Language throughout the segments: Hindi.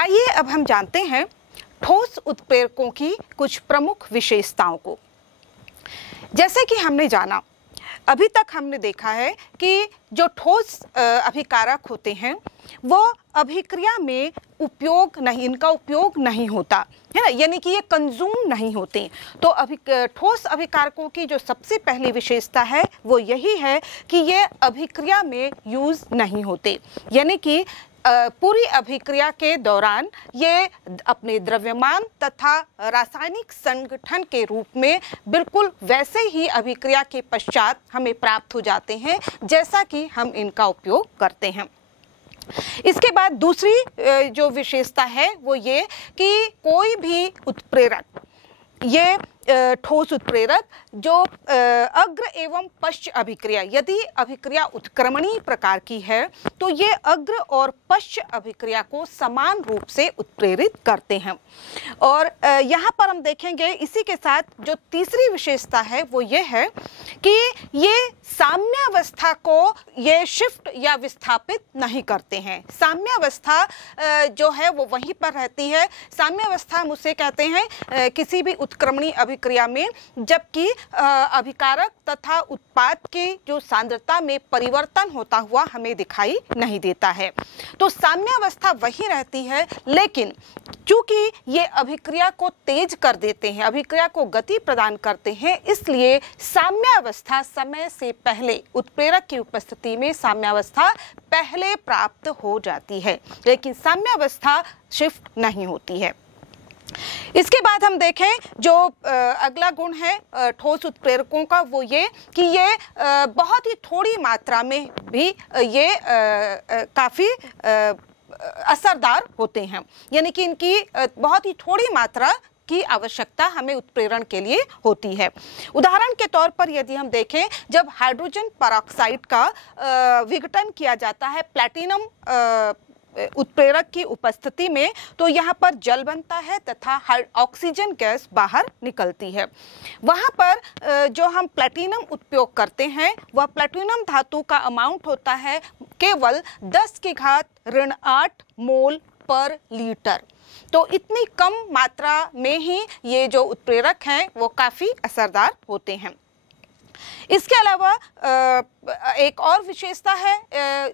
आइए अब हम जानते हैं ठोस उत्प्रेरकों की कुछ प्रमुख विशेषताओं को। जैसे कि हमने जाना, अभी तक हमने देखा है कि जो ठोस अभिकारक होते हैं वो अभिक्रिया में इनका उपयोग नहीं होता है ना, यानी कि ये कंज्यूम नहीं होते। तो ठोस अभिकारकों की जो सबसे पहली विशेषता है वो यही है कि ये अभिक्रिया में यूज नहीं होते, यानी कि पूरी अभिक्रिया के दौरान ये अपने द्रव्यमान तथा रासायनिक संगठन के रूप में बिल्कुल वैसे ही अभिक्रिया के पश्चात हमें प्राप्त हो जाते हैं जैसा कि हम इनका उपयोग करते हैं। इसके बाद दूसरी जो विशेषता है वो ये कि कोई भी उत्प्रेरक, ये ठोस उत्प्रेरक जो अग्र एवं पश्च अभिक्रिया, यदि अभिक्रिया उत्क्रमणीय प्रकार की है तो ये अग्र और पश्च अभिक्रिया को समान रूप से उत्प्रेरित करते हैं। और यहाँ पर हम देखेंगे इसी के साथ जो तीसरी विशेषता है वो ये है कि ये साम्यावस्था को ये शिफ्ट या विस्थापित नहीं करते हैं। साम्यावस्था जो है वो वहीं पर रहती है। साम्यावस्था हम उसे कहते हैं किसी भी उत्क्रमणीय अभिक्रिया में, जबकि अभिकारक तथा उत्पाद की जो सांद्रता में परिवर्तन होता हुआ हमें दिखाई नहीं देता है। तो साम्यावस्था वही रहती है, लेकिन चूंकि ये अभिक्रिया को तेज कर देते हैं, अभिक्रिया को गति प्रदान करते हैं, इसलिए साम्यावस्था समय से पहले, उत्प्रेरक की उपस्थिति में साम्यावस्था पहले प्राप्त हो जाती है, लेकिन साम्यावस्था शिफ्ट नहीं होती है। इसके बाद हम देखें जो अगला गुण है ठोस उत्प्रेरकों का, वो ये कि ये बहुत ही थोड़ी मात्रा में भी ये काफ़ी असरदार होते हैं, यानी कि इनकी बहुत ही थोड़ी मात्रा की आवश्यकता हमें उत्प्रेरण के लिए होती है। उदाहरण के तौर पर यदि हम देखें, जब हाइड्रोजन परऑक्साइड का विघटन किया जाता है प्लैटिनम उत्प्रेरक की उपस्थिति में, तो यहाँ पर जल बनता है तथा ऑक्सीजन गैस बाहर निकलती है। वहाँ पर जो हम प्लैटिनम उपयोग करते हैं वह प्लैटिनम धातु का अमाउंट होता है केवल 10⁻8 मोल पर लीटर। तो इतनी कम मात्रा में ही ये जो उत्प्रेरक हैं वो काफ़ी असरदार होते हैं। इसके अलावा एक और विशेषता है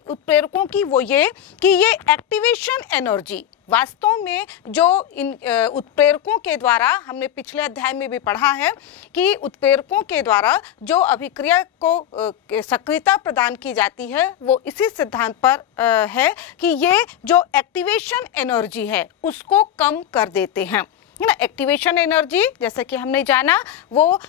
उत्प्रेरकों की, वो ये कि ये एक्टिवेशन एनर्जी, वास्तव में जो इन उत्प्रेरकों के द्वारा, हमने पिछले अध्याय में भी पढ़ा है कि उत्प्रेरकों के द्वारा जो अभिक्रिया को सक्रियता प्रदान की जाती है वो इसी सिद्धांत पर है कि ये जो एक्टिवेशन एनर्जी है उसको कम कर देते हैं, है ना। एक्टिवेशन एनर्जी जैसे कि हमने जाना वो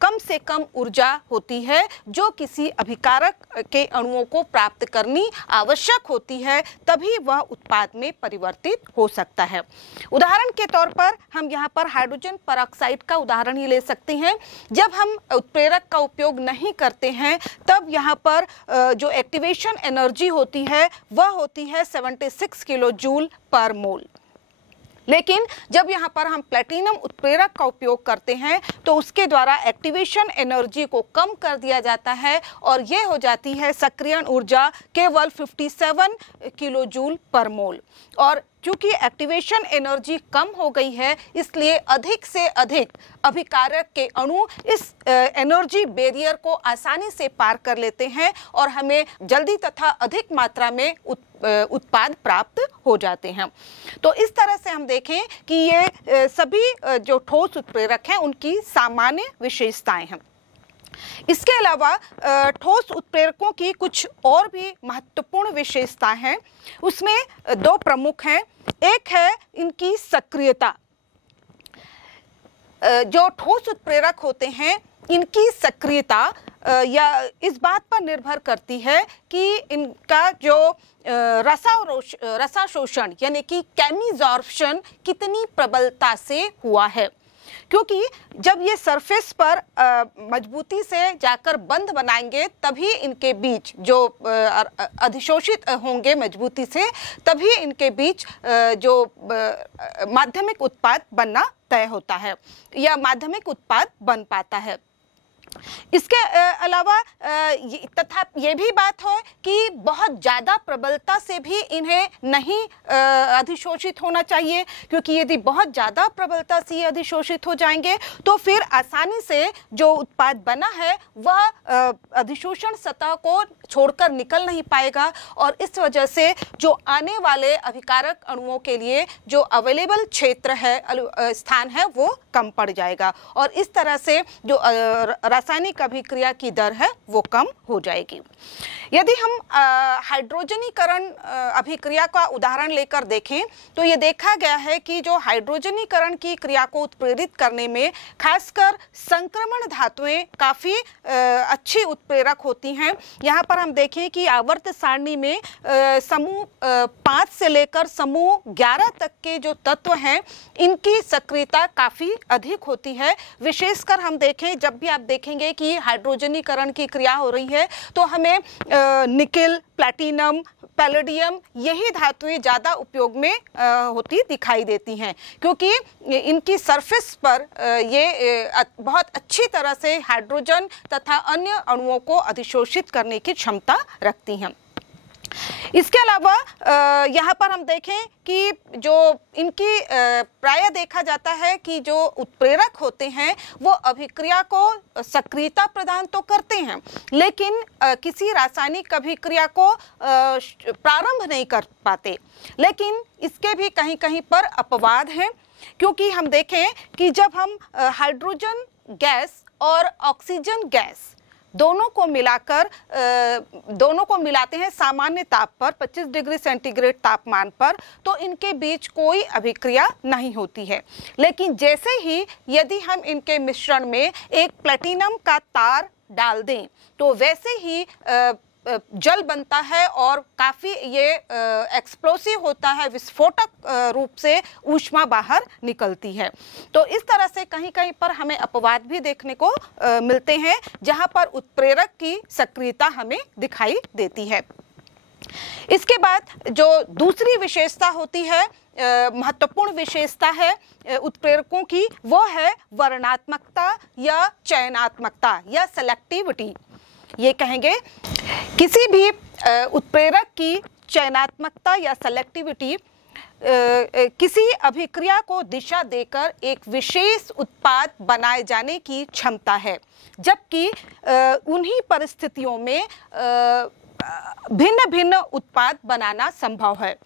कम से कम ऊर्जा होती है जो किसी अभिकारक के अणुओं को प्राप्त करनी आवश्यक होती है, तभी वह उत्पाद में परिवर्तित हो सकता है। उदाहरण के तौर पर हम यहाँ पर हाइड्रोजन परऑक्साइड का उदाहरण ही ले सकते हैं। जब हम उत्प्रेरक का उपयोग नहीं करते हैं तब यहाँ पर जो एक्टिवेशन एनर्जी होती है वह होती है 76 किलो जूल पर मोल। लेकिन जब यहाँ पर हम प्लैटिनम उत्प्रेरक का उपयोग करते हैं तो उसके द्वारा एक्टिवेशन एनर्जी को कम कर दिया जाता है और ये हो जाती है सक्रियण ऊर्जा केवल 57 किलो जूल पर मोल। और क्योंकि एक्टिवेशन एनर्जी कम हो गई है इसलिए अधिक से अधिक अभिकारक के अणु इस एनर्जी बैरियर को आसानी से पार कर लेते हैं और हमें जल्दी तथा अधिक मात्रा में उत्पाद प्राप्त हो जाते हैं। तो इस तरह से हम देखें कि ये सभी जो ठोस उत्प्रेरक हैं उनकी सामान्य विशेषताएं हैं। इसके अलावा ठोस उत्प्रेरकों की कुछ और भी महत्वपूर्ण विशेषताएं हैं, उसमें दो प्रमुख हैं। एक है इनकी सक्रियता। जो ठोस उत्प्रेरक होते हैं इनकी सक्रियता या इस बात पर निर्भर करती है कि इनका जो रसाशोषण यानी कि केमिजॉर्प्शन कितनी प्रबलता से हुआ है, क्योंकि जब ये सरफेस पर मजबूती से जाकर बंध बनाएंगे तभी इनके बीच जो अधिशोषित होंगे मजबूती से, तभी इनके बीच जो माध्यमिक उत्पाद बनना तय होता है या माध्यमिक उत्पाद बन पाता है। इसके अलावा तथा ये भी बात है कि बहुत ज़्यादा प्रबलता से भी इन्हें नहीं अधिशोषित होना चाहिए, क्योंकि यदि बहुत ज़्यादा प्रबलता से अधिशोषित हो जाएंगे तो फिर आसानी से जो उत्पाद बना है वह अधिशोषण सतह को छोड़कर निकल नहीं पाएगा, और इस वजह से जो आने वाले अभिकारक अणुओं के लिए जो अवेलेबल क्षेत्र है, स्थान है, वो कम पड़ जाएगा, और इस तरह से जो रासायनिक अभिक्रिया की दर है वो कम हो जाएगी। यदि हम हाइड्रोजनीकरण अभिक्रिया का उदाहरण लेकर देखें तो ये देखा गया है कि जो हाइड्रोजनीकरण की क्रिया को उत्प्रेरित करने में खासकर संक्रमण धातुएं काफ़ी अच्छी उत्प्रेरक होती हैं। यहाँ पर हम देखें कि आवर्त सारणी में समूह 5 से लेकर समूह 11 तक के जो तत्व हैं इनकी सक्रियता काफ़ी अधिक होती है। विशेषकर हम देखें, जब भी आप देखेंगे कि हाइड्रोजनीकरण की क्रिया हो रही है तो हमें निकेल, प्लैटिनम, पैलेडियम यही धातुएं ज़्यादा उपयोग में होती दिखाई देती हैं, क्योंकि इनकी सरफेस पर ये बहुत अच्छी तरह से हाइड्रोजन तथा अन्य अणुओं को अधिशोषित करने की क्षमता रखती हैं। इसके अलावा यहाँ पर हम देखें कि जो इनकी प्रायः देखा जाता है कि जो उत्प्रेरक होते हैं वो अभिक्रिया को सक्रियता प्रदान तो करते हैं, लेकिन किसी रासायनिक अभिक्रिया को प्रारंभ नहीं कर पाते। लेकिन इसके भी कहीं कहीं पर अपवाद हैं, क्योंकि हम देखें कि जब हम हाइड्रोजन गैस और ऑक्सीजन गैस दोनों को मिलाते हैं सामान्य ताप पर 25 डिग्री सेंटीग्रेड तापमान पर, तो इनके बीच कोई अभिक्रिया नहीं होती है। लेकिन जैसे ही यदि हम इनके मिश्रण में एक प्लैटिनम का तार डाल दें तो वैसे ही जल बनता है और काफ़ी ये एक्सप्लोसिव होता है, विस्फोटक रूप से ऊष्मा बाहर निकलती है। तो इस तरह से कहीं कहीं पर हमें अपवाद भी देखने को मिलते हैं, जहां पर उत्प्रेरक की सक्रियता हमें दिखाई देती है। इसके बाद जो दूसरी विशेषता होती है, महत्वपूर्ण विशेषता है उत्प्रेरकों की, वो है वर्णात्मकता या चयनात्मकता या सेलेक्टिविटी। ये कहेंगे किसी भी उत्प्रेरक की चयनात्मकता या सेलेक्टिविटी किसी अभिक्रिया को दिशा देकर एक विशेष उत्पाद बनाए जाने की क्षमता है, जबकि उन्हीं परिस्थितियों में भिन्न भिन्न उत्पाद बनाना संभव है।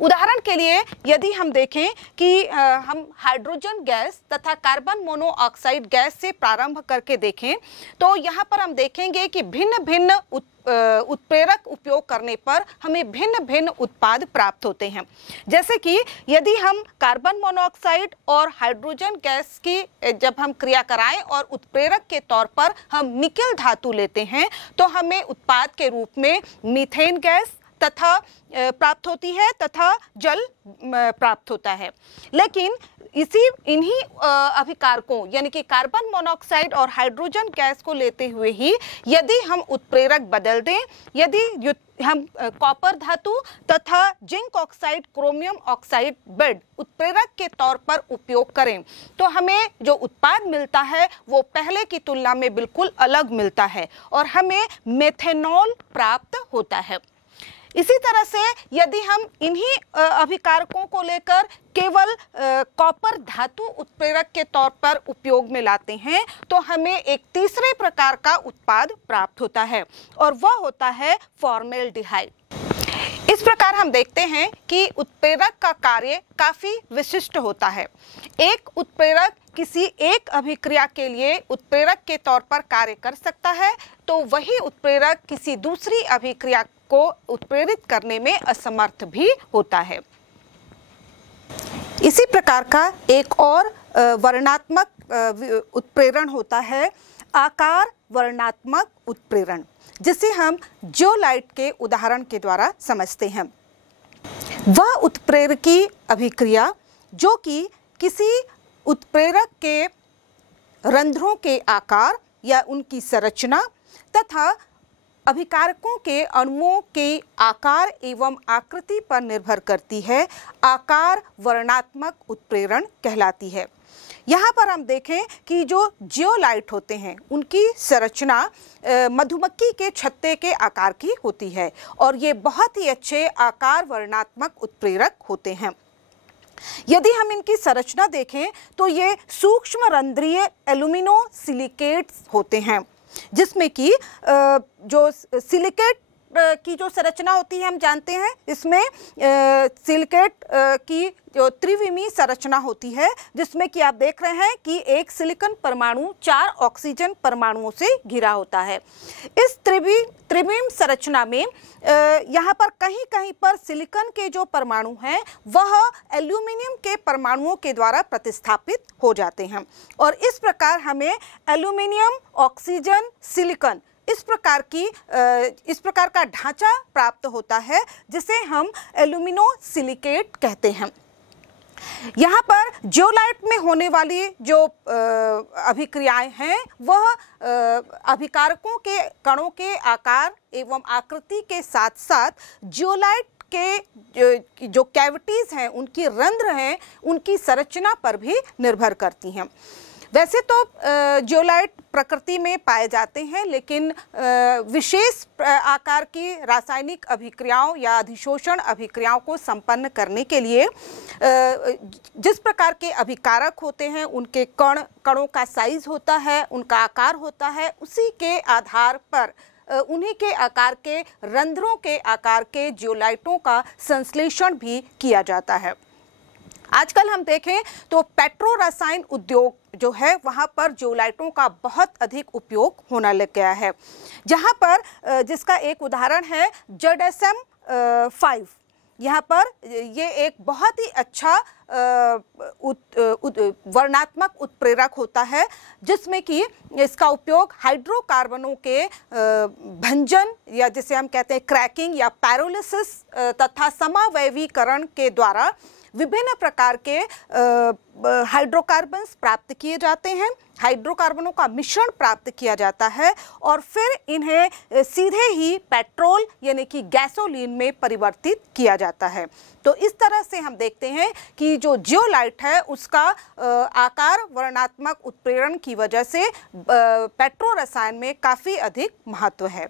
उदाहरण के लिए यदि हम देखें कि हम हाइड्रोजन गैस तथा कार्बन मोनोऑक्साइड गैस से प्रारंभ करके देखें तो यहाँ पर हम देखेंगे कि भिन्न भिन्न उत्प्रेरक उपयोग करने पर हमें भिन्न भिन्न उत्पाद प्राप्त होते हैं। जैसे कि यदि हम कार्बन मोनोऑक्साइड और हाइड्रोजन गैस की जब हम क्रिया कराएं और उत्प्रेरक के तौर पर हम निकेल धातु लेते हैं तो हमें उत्पाद के रूप में मीथेन गैस तथा प्राप्त होती है तथा जल प्राप्त होता है। लेकिन इन्हीं अभिकारकों यानी कि कार्बन मोनोऑक्साइड और हाइड्रोजन गैस को लेते हुए ही यदि हम उत्प्रेरक बदल दें, यदि हम कॉपर धातु तथा zinc oxide, chromium oxide bed उत्प्रेरक के तौर पर उपयोग करें तो हमें जो उत्पाद मिलता है वो पहले की तुलना में बिल्कुल अलग मिलता है और हमें मेथेनॉल प्राप्त होता है। इसी तरह से यदि हम इन्हीं अभिकारकों को लेकर केवल कॉपर धातु उत्प्रेरक के तौर पर उपयोग में लाते हैं तो हमें एक तीसरे प्रकार का उत्पाद प्राप्त होता है और वह होता है फॉर्मेल्डिहाइड। इस प्रकार हम देखते हैं कि उत्प्रेरक का कार्य काफ़ी विशिष्ट होता है। एक उत्प्रेरक किसी एक अभिक्रिया के लिए उत्प्रेरक के तौर पर कार्य कर सकता है तो वही उत्प्रेरक किसी दूसरी अभिक्रिया को उत्प्रेरित करने में असमर्थ भी होता है। इसी प्रकार का एक और वर्णात्मक उत्प्रेरण होता है आकार वर्णात्मक उत्प्रेरण, जिसे हम जियोलाइट के उदाहरण के द्वारा समझते हैं। वह उत्प्रेरकी अभिक्रिया जो कि किसी उत्प्रेरक के रंध्रों के आकार या उनकी संरचना तथा अभिकारकों के अणुओं के आकार एवं आकृति पर निर्भर करती है, आकार वर्णात्मक उत्प्रेरण कहलाती है। यहाँ पर हम देखें कि जो जियोलाइट होते हैं उनकी संरचना मधुमक्खी के छत्ते के आकार की होती है और ये बहुत ही अच्छे आकार वर्णनात्मक उत्प्रेरक होते हैं। यदि हम इनकी संरचना देखें तो ये सूक्ष्म रंध्रीय एल्यूमिनोसिलिकेट्स होते हैं, जिसमें कि जो सिलिकेट की जो संरचना होती है हम जानते हैं, इसमें सिलिकेट की जो त्रिविमीय संरचना होती है, जिसमें कि आप देख रहे हैं कि एक सिलिकॉन परमाणु 4 ऑक्सीजन परमाणुओं से घिरा होता है। इस त्रिविमीय संरचना में यहाँ पर कहीं कहीं पर सिलिकॉन के जो परमाणु हैं वह एल्यूमिनियम के परमाणुओं के द्वारा प्रतिस्थापित हो जाते हैं और इस प्रकार हमें एल्यूमिनियम, ऑक्सीजन, सिलिकॉन इस प्रकार का ढांचा प्राप्त होता है, जिसे हम एल्यूमिनोसिलिकेट कहते हैं। यहाँ पर जियोलाइट में होने वाली जो अभिक्रियाएं हैं वह अभिकारकों के कणों के आकार एवं आकृति के साथ साथ जियोलाइट के जो कैविटीज हैं, उनकी रंध्र हैं, उनकी संरचना पर भी निर्भर करती हैं। वैसे तो जियोलाइट प्रकृति में पाए जाते हैं, लेकिन विशेष आकार की रासायनिक अभिक्रियाओं या अधिशोषण अभिक्रियाओं को संपन्न करने के लिए जिस प्रकार के अभिकारक होते हैं, उनके कणों का साइज होता है, उनका आकार होता है, उसी के आधार पर उन्हीं के आकार के रंध्रों के आकार के जियोलाइटों का संश्लेषण भी किया जाता है। आजकल हम देखें तो पेट्रो रसायन उद्योग जो है वहाँ पर जियोलाइटों का बहुत अधिक उपयोग होने लग गया है, जहाँ पर जिसका एक उदाहरण है ZSM-5। यहाँ पर ये एक बहुत ही अच्छा वर्णनात्मक उत्प्रेरक होता है, जिसमें कि इसका उपयोग हाइड्रोकार्बनों के भंजन या जिसे हम कहते हैं क्रैकिंग या पैरोलिसिस तथा समावयवीकरण के द्वारा विभिन्न प्रकार के हाइड्रोकार्बन्स प्राप्त किए जाते हैं, हाइड्रोकार्बनों का मिश्रण प्राप्त किया जाता है और फिर इन्हें सीधे ही पेट्रोल यानी कि गैसोलीन में परिवर्तित किया जाता है। तो इस तरह से हम देखते हैं कि जो जियोलाइट है उसका आकार वर्णनात्मक उत्प्रेरण की वजह से पेट्रो रसायन में काफ़ी अधिक महत्व है।